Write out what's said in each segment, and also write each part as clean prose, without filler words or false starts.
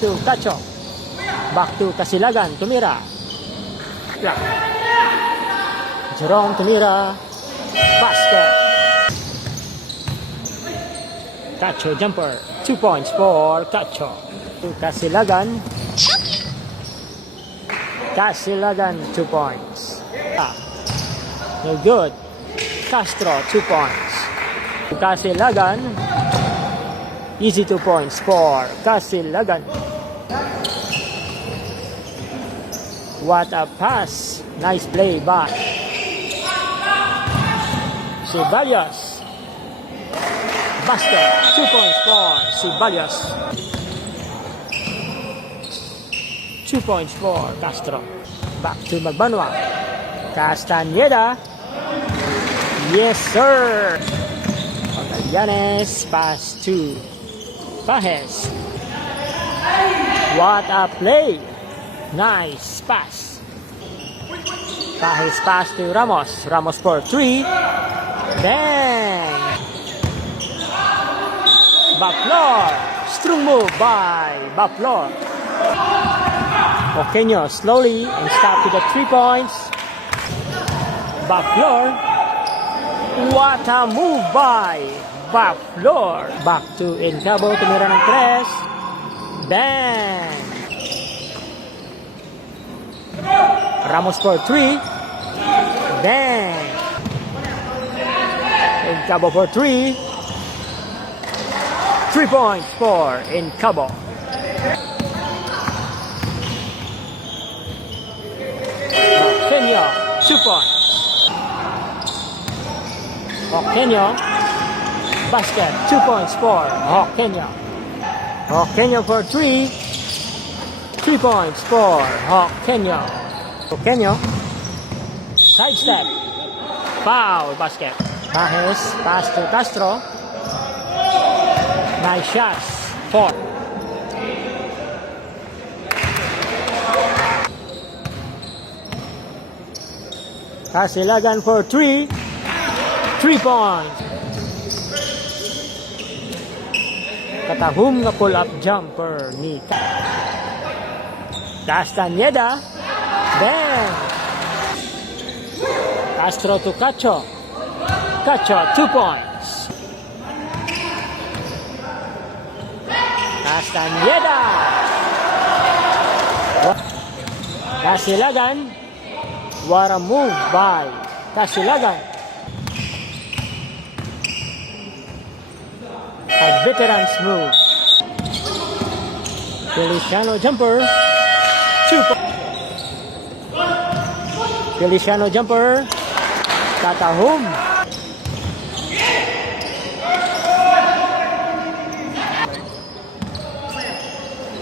to Cacho. Back to Casilagan. Tumira. Yeah. Jerome tumira. Basket. Cacho jumper. 2 points for Cacho. To Casilagan. Casilagan 2 points. No good. Castro 2 points. Casilagan. Easy 2 points for Casilagan. What a pass. Nice play by Ceballos. Basket. 2 points for Ceballos. 2 points for Castro. Back to Magbanwa. Castañeda. Yes, sir. Magallanes. Pass to Pajes. What a play. Nice pass. Pajes pass to Ramos. Ramos for 3. Bang. Baplor. Strong move by Baplor. Oqueño slowly and stop to the 3 points. Baplor. What a move by Baplor. Back to Encabo. Tumira ng 3. Bang. Ramos for 3. Bang. Encabo for 3. 3 points for Encabo. Oqueño, 2 points. Oqueño, basket, 2 points for Oqueño. Oqueño for 3. 3 points for Oqueño. Oqueño, sidestep, foul basket. Pajes, pass to Castro. Nice shots. 4. Casilagan for 3. 3 points. Katahum nga pull-up jumper ni Castañeda. Bang! Castro to Cacho. Cacho, 2 points. Castañeda. Casilagan. What a move by Casilagan. A veteran's move. Feliciano jumper. 2 points. Feliciano jumper. Katahum.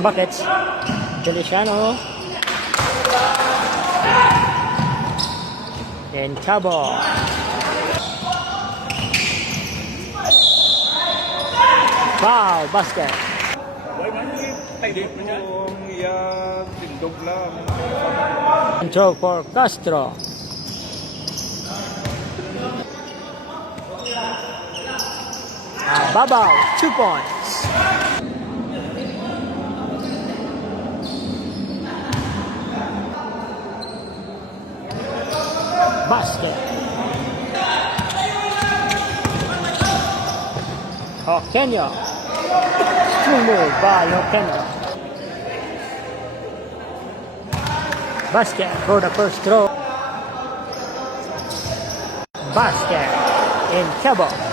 Buckets. Feliciano. Encabo. Foul basket. Control for Castro. Babaw, 2 points. Basket. Oqueño. Strong move by Oqueño. Basket for the first throw. Basket in Cabo.